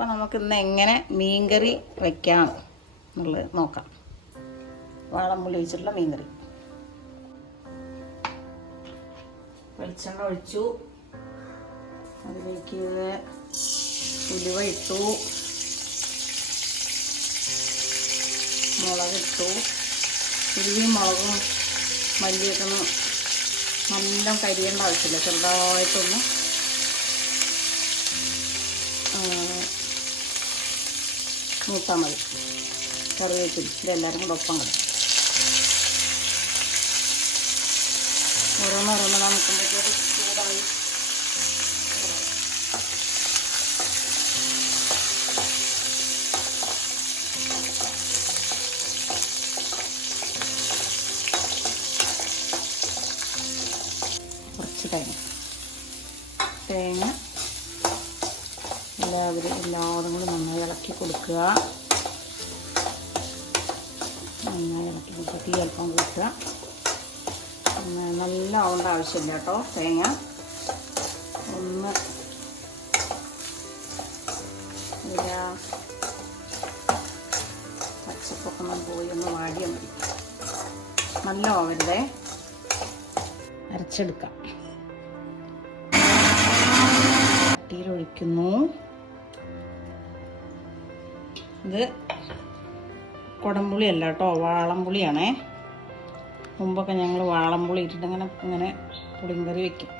അപ്പം നമുക്കിന്ന് എങ്ങനെ മീൻകറി വയ്ക്കാം എന്നുള്ളത് നോക്കാം. വാളംപുളി വെച്ചിട്ടുള്ള മീൻകറി. വെളിച്ചെണ്ണ ഒഴിച്ചു, അതിലേക്ക് ഉലുവ ഇട്ടു, മുളകിട്ടു. ഉലുവയും മുളകും മല്ലിയൊക്കെ ഒന്ന് നല്ല കരിയേണ്ട ആവശ്യമില്ല, ചെറുതായിട്ടൊന്ന് മൂത്താൽ മതി. കറിവേപ്പില ഇതെല്ലാവരും കൂടെ ഒപ്പം കിടക്കും. ഓരോന്നോരോന്ന് നോക്കുമ്പോഴത്തേക്ക് ചൂടായി. കുറച്ച് തേങ്ങ എല്ലാവരും കൂടി നന്നായി ഇളക്കി കൊടുക്കുക. നന്നായി ഇളക്കി കൊടുക്കുക. തീ അല്പം കൊടുക്കുക. നല്ല ആവേണ്ട ആവശ്യമില്ല കേട്ടോ. തേങ്ങ ഒന്ന് പച്ചപ്പൊക്കെ ഒന്ന് പോയി ഒന്ന് വാടിയാൽ മതി. നല്ല ആവരുതേ. അരച്ചെടുക്കാം. ചട്ടിയിലൊഴിക്കുന്നു. ഇത് കുടംപുളിയല്ല കേട്ടോ, വാളംപുളിയാണേ. മുമ്പൊക്കെ ഞങ്ങൾ വാളംപുളി ഇട്ടിട്ട് ഇങ്ങനെ പുളിങ്കറി വയ്ക്കും.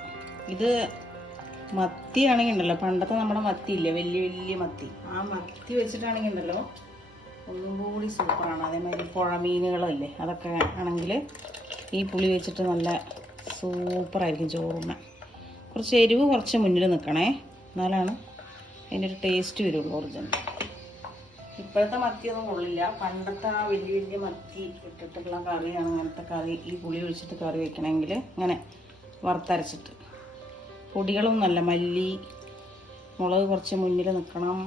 ഇത് മത്തിയാണെങ്കിൽ ഉണ്ടല്ലോ, പണ്ടത്തെ നമ്മുടെ മത്തി ഇല്ലേ, വലിയ വലിയ മത്തി, ആ മത്തി വെച്ചിട്ടാണെങ്കിൽ ഉണ്ടല്ലോ ഒന്നും കൂടി സൂപ്പറാണ്. അതേമാതിരി പുഴ മീനുകളല്ലേ, അതൊക്കെ ആണെങ്കിൽ ഈ പുളി വെച്ചിട്ട് നല്ല സൂപ്പറായിരിക്കും ചോറുണ്ണ. കുറച്ച് എരിവ് കുറച്ച് മുന്നിൽ നിൽക്കണേ, എന്നാലാണ് അതിൻ്റെ ഒരു ടേസ്റ്റ് വരുള്ളൂ ഒറിജിനൽ. ഇപ്പോഴത്തെ മത്തിയൊന്നും കൊള്ളില്ല. പണ്ടത്തെ ആ വലിയ വലിയ മത്തി ഇട്ടിട്ടുള്ള കറിയാണ് അങ്ങനത്തെ കറി. ഈ പുളി ഒഴിച്ചിട്ട് കറി വയ്ക്കണമെങ്കിൽ ഇങ്ങനെ വറുത്തരച്ചിട്ട്. പൊടികളും നല്ല മല്ലി മുളക് കുറച്ച് മുന്നിൽ നിൽക്കണം.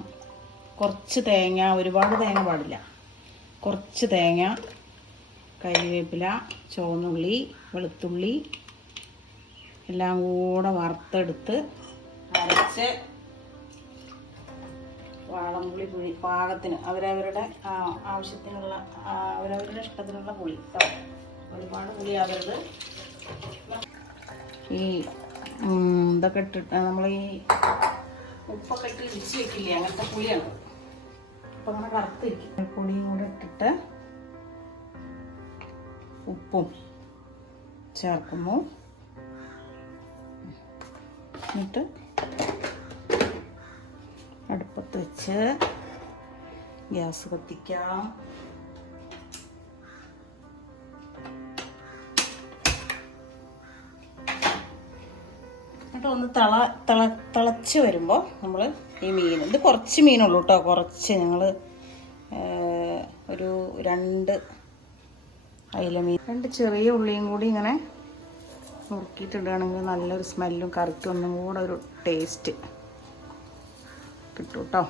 കുറച്ച് തേങ്ങ, ഒരുപാട് തേങ്ങ പാടില്ല. കുറച്ച് തേങ്ങ, കരിവേപ്പില, ചുവന്നുള്ളി, വെളുത്തുള്ളി എല്ലാം കൂടെ വറുത്തെടുത്ത് അരച്ച് വാളംപുളി പുളി പാകത്തിന് അവരവരുടെ ആവശ്യത്തിനുള്ള അവരവരുടെ ഇഷ്ടത്തിനുള്ള പുളി കേട്ടോ. ഒരുപാട് പുളി ആവരുത്. ഈ ഇതൊക്കെ ഇട്ടിട്ട് നമ്മൾ ഈ ഉപ്പൊക്കെ ഇട്ട് ഇടിച്ച് വെക്കില്ലേ, അങ്ങനത്തെ പുളിയാണ്. അപ്പം അങ്ങനെ കറുത്തിരിക്കും. പൊടിയും കൂടെ ഇട്ടിട്ട് ഉപ്പും ചേർക്കുന്നു. എന്നിട്ട് അടുപ്പത്ത് വെച്ച് ഗ്യാസ് കത്തിക്കാം. എന്നിട്ട് ഒന്ന് തിളച്ച് വരുമ്പോൾ നമ്മൾ ഈ മീൻ, ഇത് കുറച്ച് മീനുള്ളൂ കേട്ടോ, കുറച്ച് ഞങ്ങൾ ഒരു 2 അയില മീൻ, 2 ചെറിയ ഉള്ളിയും കൂടി ഇങ്ങനെ നുറുക്കിയിട്ടിടുകയാണെങ്കിൽ നല്ലൊരു സ്മെല്ലും കറിക്കും ഒന്നും കൂടെ ഒരു ടേസ്റ്റ് കിട്ടും കേട്ടോ.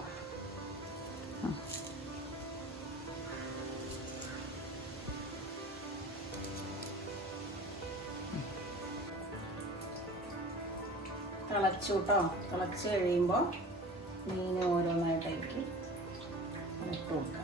തിളച്ചു കേട്ടോ. തിളച്ച് കഴിയുമ്പോൾ മീൻ ഓരോന്നായിട്ടായിരിക്കും ഇട്ട് കൊടുക്കാം.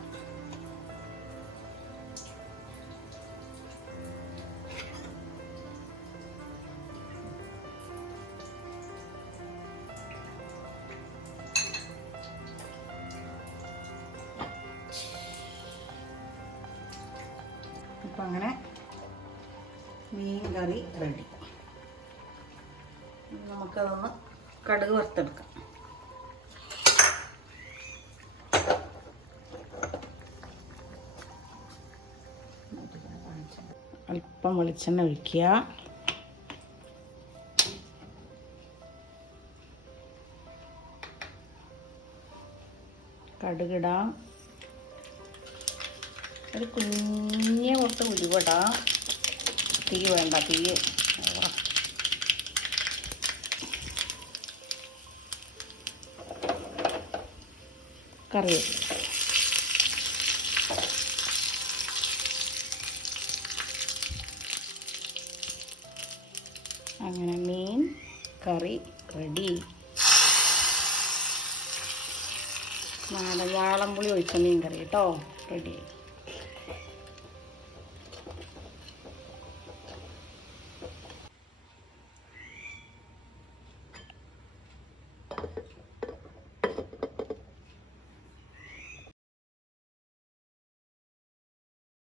അപ്പം അങ്ങനെ മീൻ കറി റെഡി. നമുക്കതൊന്ന് കടുക് വറുത്തെടുക്കാം. അല്പം വെളിച്ചെണ്ണ ഒഴിക്കുക. കടുകിടാം. ഒരു കുഞ്ഞ് കുറച്ച് ഉലുവടാം. തീ വേണ്ട, തീ കറിവേപ്പില. അങ്ങനെ മീൻ കറി റെഡി. നാടൻ വാളംപുളി ഒഴിച്ച മീൻ കറി കേട്ടോ റെഡി.